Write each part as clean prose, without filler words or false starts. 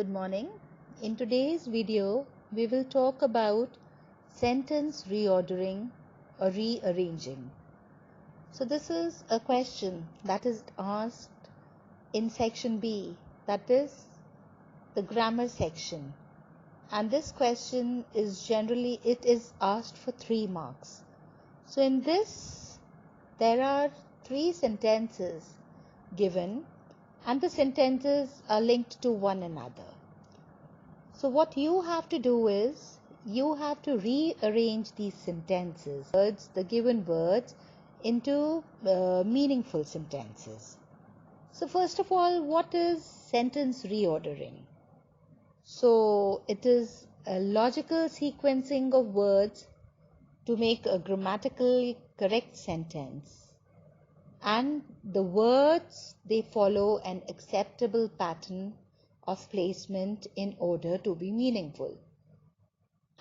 Good morning. In today's video, we will talk about sentence reordering or rearranging. So this is a question that is asked in section B, that is the grammar section. And this question is generally, it is asked for 3 marks. So in this, there are 3 sentences given and the sentences are linked to one another. So what you have to do is, you have to rearrange these sentences, the given words, into meaningful sentences. So first of all, what is sentence reordering? So it is a logical sequencing of words to make a grammatically correct sentence. And the words, they follow an acceptable pattern of placement in order to be meaningful.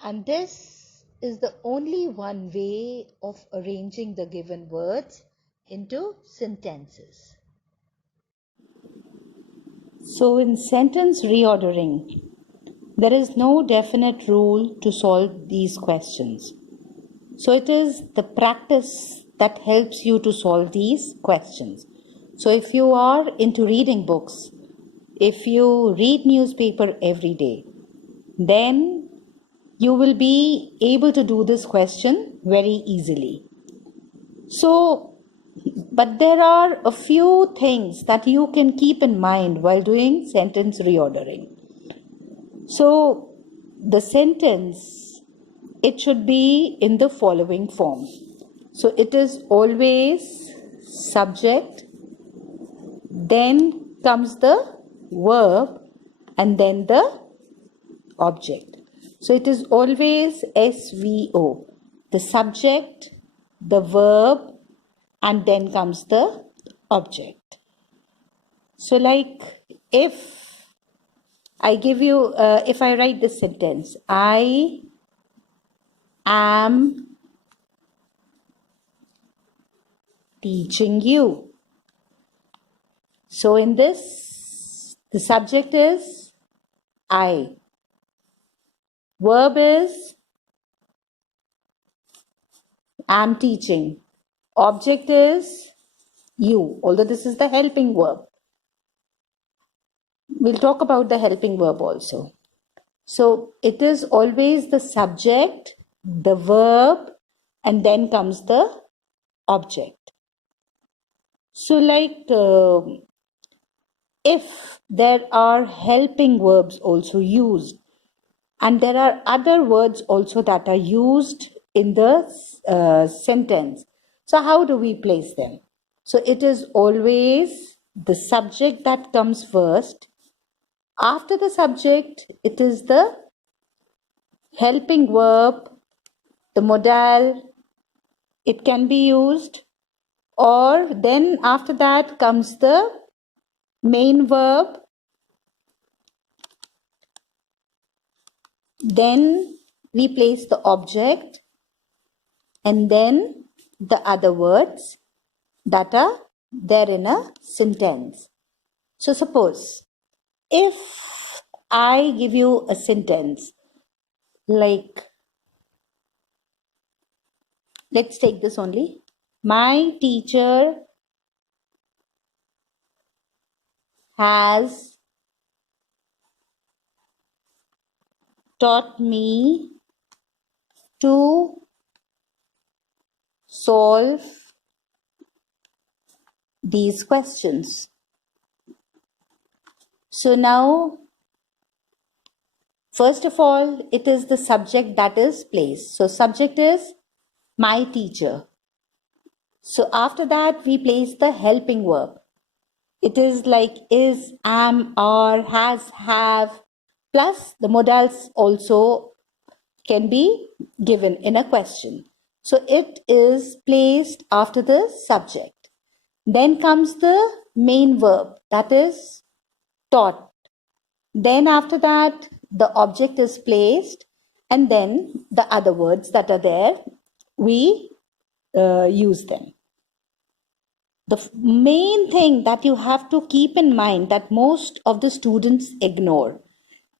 And this is the only one way of arranging the given words into sentences. So in sentence reordering, there is no definite rule to solve these questions. So it is the practice that helps you to solve these questions. So if you are into reading books, if you read newspaper every day, then you will be able to do this question very easily. So, but there are a few things that you can keep in mind while doing sentence reordering. So the sentence, it should be in the following form. So it is always subject, then comes the verb, and then the object. So it is always SVO, the subject, the verb, and then comes the object. So like if I give you, if I write this sentence, I am teaching you. So in this, the subject is I. Verb is am teaching. Object is you, although this is the helping verb. We'll talk about the helping verb also. So it is always the subject, the verb, and then comes the object. So like if there are helping verbs also used, and there are other words also that are used in the sentence. So how do we place them? So it is always the subject that comes first. After the subject, it is the helping verb, the modal, it can be used, or then after that comes the main verb, then we place the object, and then the other words that are there in a sentence. So suppose if I give you a sentence like, let's take this only. My teacher has taught me to solve these questions. So now, first of all, it is the subject that is placed. So subject is my teacher. So after that, we place the helping verb. It is like is, am, are, has, have, plus the modals also can be given in a question. So it is placed after the subject. Then comes the main verb, that is taught. Then after that, the object is placed, and then the other words that are there, we use them. The main thing that you have to keep in mind that most of the students ignore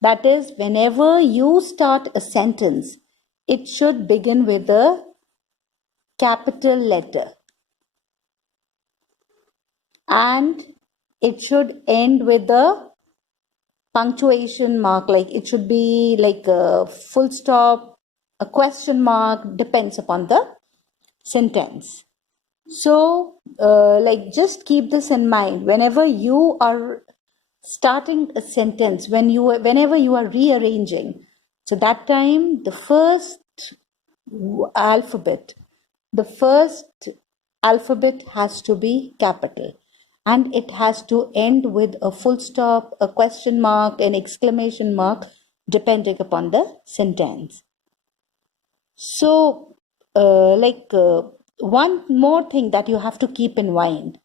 That is, whenever you start a sentence, it should begin with a capital letter and it should end with a punctuation mark, like it should be like a full stop, a question mark, depends upon the sentence. So like just keep this in mind whenever you are starting a sentence, whenever you are rearranging. So that time the first alphabet the first alphabet has to be capital and it has to end with a full stop, a question mark, an exclamation mark, depending upon the sentence. So one more thing that you have to keep in mind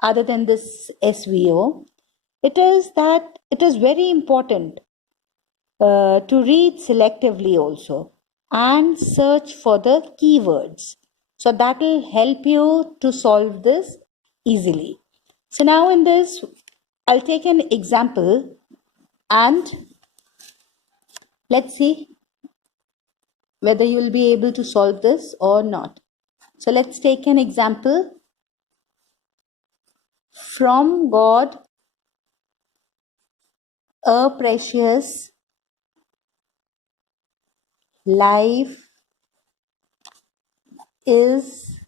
other than this SVO, it is that it is very important to read selectively also and search for the keywords. So that will help you to solve this easily. So now in this, I'll take an example and let's see whether you will be able to solve this or not. So let's take an example. From God, a precious life is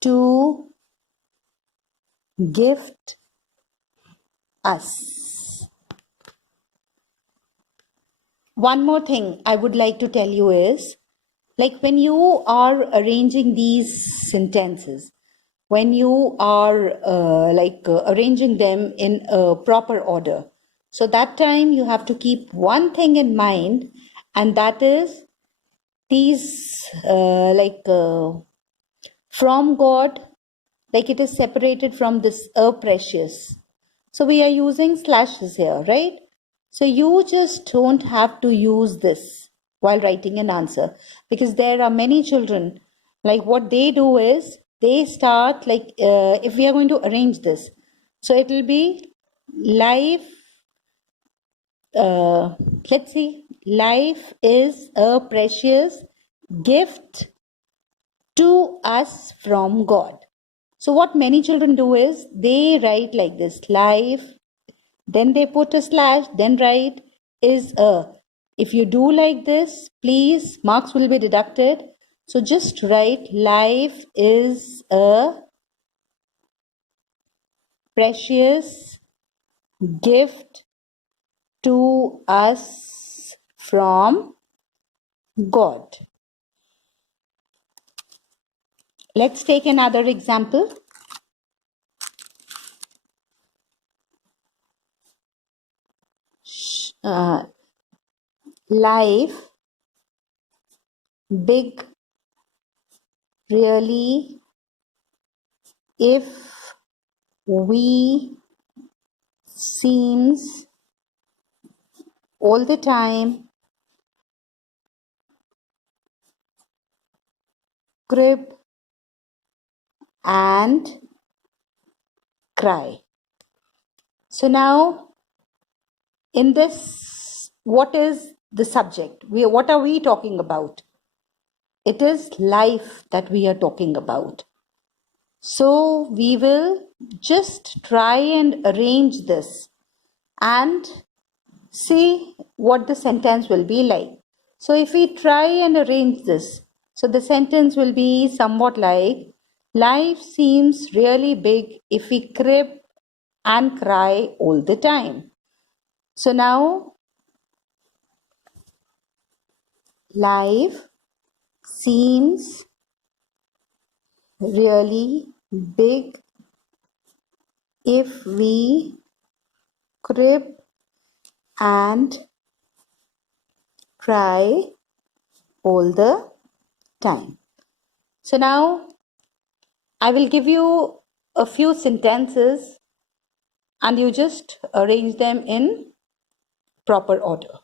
to gift us. One more thing I would like to tell you is, like when you are arranging these sentences, when you are arranging them in a proper order, so that time you have to keep one thing in mind, and that is these from God, like it is separated from this precious. So we are using slashes here, right? So you just don't have to use this while writing an answer, because there are many children, like what they do is they start if we are going to arrange this, so it will be life, let's see, life is a precious gift to us from God. So what many children do is they write like this, life, then they put a slash, then write is a. If you do like this, please, marks will be deducted. So just write life is a precious gift to us from God. Let's take another example. Life, big, really, if we seems all the time, crib and cry. So now in this, what is the subject? What are we talking about? It is life that we are talking about. So we will just try and arrange this and see what the sentence will be like. So if we try and arrange this, so the sentence will be somewhat like, life seems really big if we crib and cry all the time. So now, life seems really big if we crib and cry all the time. So now I will give you a few sentences and you just arrange them in proper order.